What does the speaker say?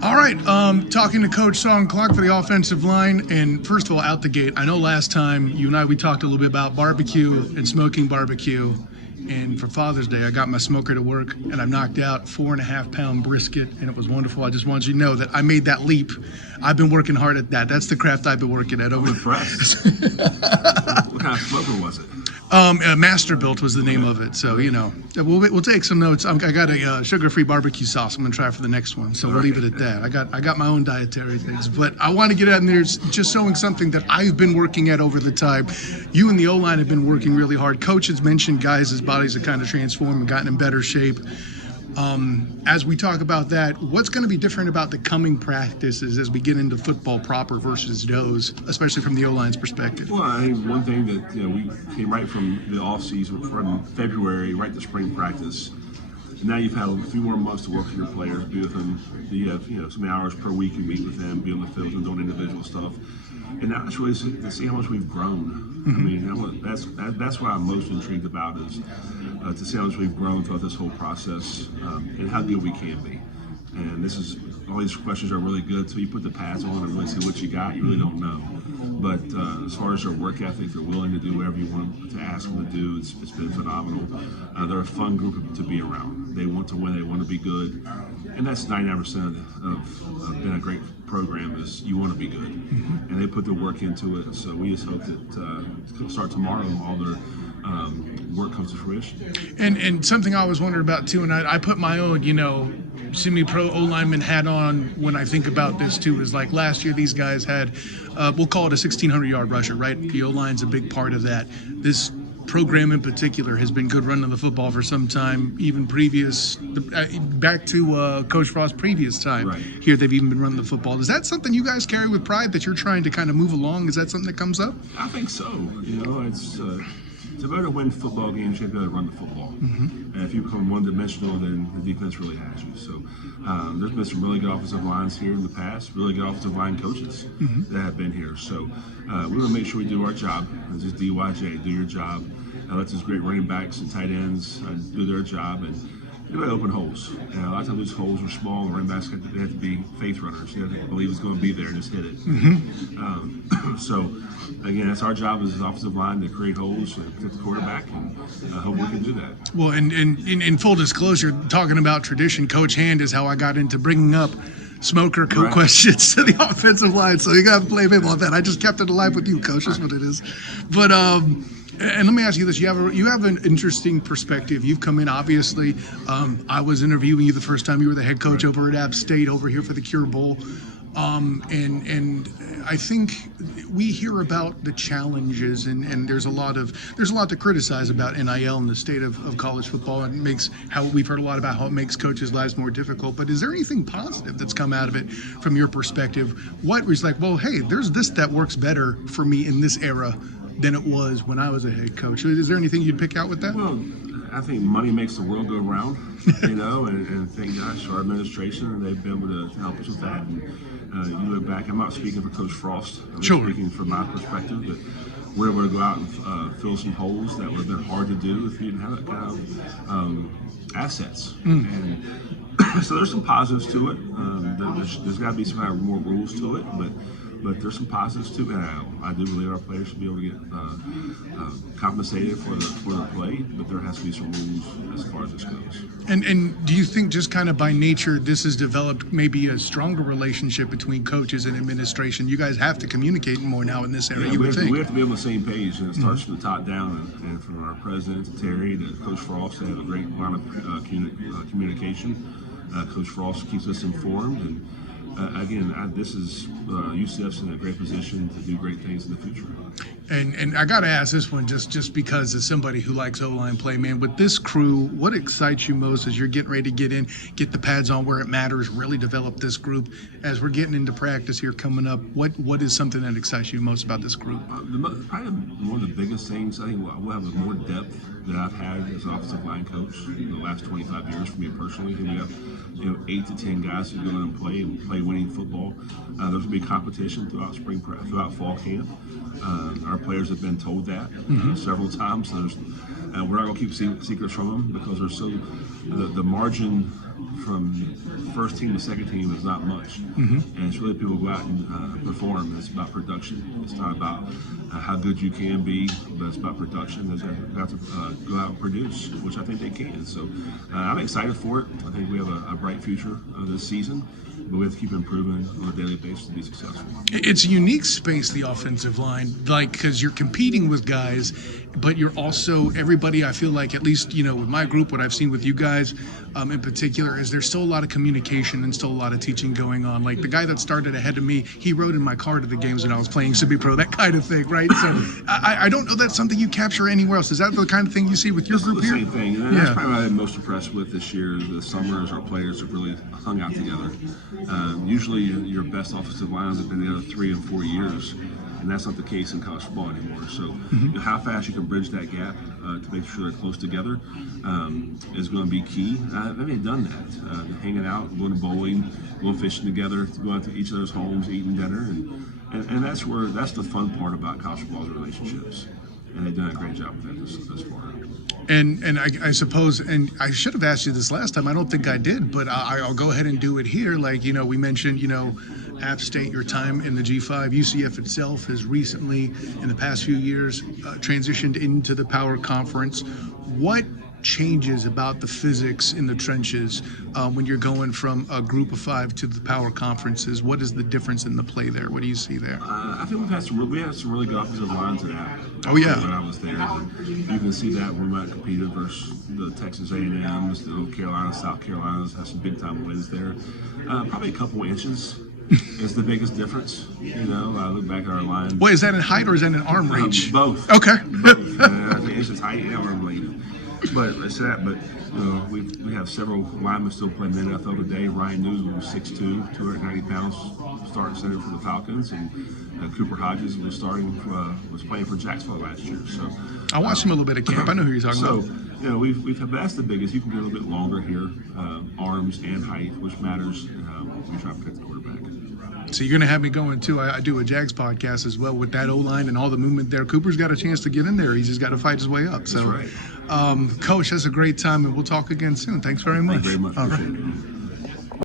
All right, talking to Coach Shawn Clark for the offensive line, and first of all, out the gate, I know last time you and we talked a little bit about barbecue and smoking barbecue, and for Father's Day, I got my smoker to work, and I knocked out 4.5-pound brisket, and it was wonderful. I just want you to know that I made that leap. I've been working hard at that. That's the craft I've been working at. I'm impressed. What kind of smoker was it? Masterbuilt was the name of it. So, we'll take some notes. I got a sugar-free barbecue sauce I'm going to try for the next one. So we'll leave it at that. I got my own dietary things. But I want to get out in there just showing something that I've been working at over the time. You and the O-line have been working really hard. Coach has mentioned guys' bodies have kind of transformed and gotten in better shape. As we talk about that, what's going to be different about the coming practices as we get into football proper versus those, especially from the O-line's perspective? Well, I think one thing that we came right from the off season, from February right to spring practice, and now you've had a few more months to work with your players, be with them. You have so many hours per week you meet with them, be on the field and doing individual stuff. And now it's really to see how much we've grown. I mean, that's what I'm most intrigued about is to see how much we've grown throughout this whole process and how good we can be. And all these questions are really good until you put the pads on and really see what you got. You really don't know. But as far as their work ethic, they're willing to do whatever you want to ask them to do. It's been phenomenal. They're a fun group to be around. They want to win. They want to be good. And that's 99% of being a great program is you want to be good. And they put the work into it. So we just hope that start tomorrow, all their work comes to fruition. And something I always wondered about too, and I put my own, semi-pro O-lineman hat on when I think about this too, is like last year these guys had, we'll call it a 1,600-yard rusher, right? The O-line's a big part of that. This program in particular has been good running the football for some time, even back to Coach Frost's previous time. Right. Here they've even been running the football. Is that something you guys carry with pride that you're trying to kind of move along? Is that something that comes up? I think so. It's better to win football games. You have to run the football. And if you become one-dimensional, then the defense really has you. So there's been some really good offensive lines here in the past, really good offensive line coaches that have been here. So we want to make sure we do our job. It's just DYJ, do your job. Let those great running backs and tight ends do their job and do open holes. And a lot of times those holes are small. The running backs have to be faith runners. You have to believe it's going to be there and just hit it. So again, that's our job as an offensive line to create holes and protect the quarterback, and I hope we can do that. Well, and in full disclosure, talking about tradition, Coach Hand is how I got into bringing up smoker questions to the offensive line. So you got to blame him on that. I just kept it alive with you, Coach. That's what it is. But and let me ask you this: you have an interesting perspective. You've come in, obviously. I was interviewing you the first time you were the head coach over at App State, over here for the Cure Bowl. And I think we hear about the challenges, and there's a lot to criticize about NIL and the state of college football, and we've heard a lot about how it makes coaches' lives more difficult. But is there anything positive that's come out of it from your perspective? What was like, well, hey, there's this that works better for me in this era than it was when I was a head coach. Is there anything you'd pick out with that? Well, I think money makes the world go round, and thank gosh our administration, they've been able to help us with that. And you look back, I'm not speaking for Coach Frost, I'm speaking from my perspective, that we're able to go out and fill some holes that would have been hard to do if you didn't have that kind of assets. And so there's some positives to it. There's got to be some kind of more rules to it, but there's some positives too, and I do believe our players should be able to get compensated for their play, but there has to be some rules as far as this goes. And do you think just kind of by nature this has developed maybe a stronger relationship between coaches and administration? You guys have to communicate more now in this area. Yeah, you would think. We have to be on the same page, and it starts from the top down, and from our president to Terry to Coach Frost. They have a great line of communication. Coach Frost keeps us informed, and again, this is UCF's in a great position to do great things in the future. And I got to ask this one just because as somebody who likes O-line play, man, with this crew, what excites you most as you're getting ready to get in, get the pads on where it matters, really develop this group as we're getting into practice here coming up? What is something that excites you most about this group? Probably one of the biggest things, I think we'll have more depth than I've had as an offensive line coach in the last 25 years for me personally. I think we have 8 to 10 guys who go in and play winning football. There's going to be competition throughout fall camp. Our players have been told that several times. So we're not going to keep secrets from them because they're so the margin from first team to second team is not much, and it's really people go out and perform. It's about production. It's not about how good you can be, but it's about production. They've got to go out and produce, which I think they can. So I'm excited for it. I think we have a bright future this season, but we have to keep improving on a daily basis to be successful. It's a unique space, the offensive line, like because you're competing with guys, but you're also everybody. I feel like, at least with my group, what I've seen with you guys in particular is there's still a lot of communication and still a lot of teaching going on. Like the guy that started ahead of me, he rode in my car to the games when I was playing Semi Pro, that kind of thing, right? So I don't know that's something you capture anywhere else. Is that the kind of thing you see with your group here? It's the same thing. And that's probably what I'm most impressed with this year. The summers, our players have really hung out together. Usually your best offensive lines have been together 3 and 4 years, and that's not the case in college football anymore. So how fast you can bridge that gap to make sure they're close together is going to be key. They've done that, hanging out, going to bowling, going fishing together, going to each other's homes, eating dinner, and that's the fun part about college football's relationships. And they've done a great job with that this far. And I suppose, and I should have asked you this last time. I don't think I did, but I'll go ahead and do it here. Like, we mentioned, App State, your time in the G5. UCF itself has recently, in the past few years, transitioned into the Power Conference. What changes about the physics in the trenches when you're going from a group of 5 to the Power Conferences? What is the difference in the play there? What do you see there? I think we had some really good offensive lines in that. Oh, yeah. When I was there, you can see that when we might compete versus the Texas A&Ms, the North Carolina, South Carolinas, have some big time wins there. Probably a couple inches is the biggest difference. I look back at our line. Wait, is that in height or is that in arm reach? Both. Okay. Both. I think inches height and arm length. But it's that. But we have several linemen still playing in the NFL today. Ryan News was 6'2", 290 pounds, starting center for the Falcons, and Cooper Hodges was playing for Jacksonville last year. So I watched him a little bit at camp. I know who you're talking about. So we've had, that's the biggest. You can get a little bit longer here, arms and height, which matters. We try to protect the quarterback. So you're going to have me going too. I do a Jags podcast as well with that O-line and all the movement there. Cooper's got a chance to get in there. He's just got to fight his way up. So, that's right. Coach, that's a great time, and we'll talk again soon. Thanks very much. Thank you very much. All Appreciate right. it.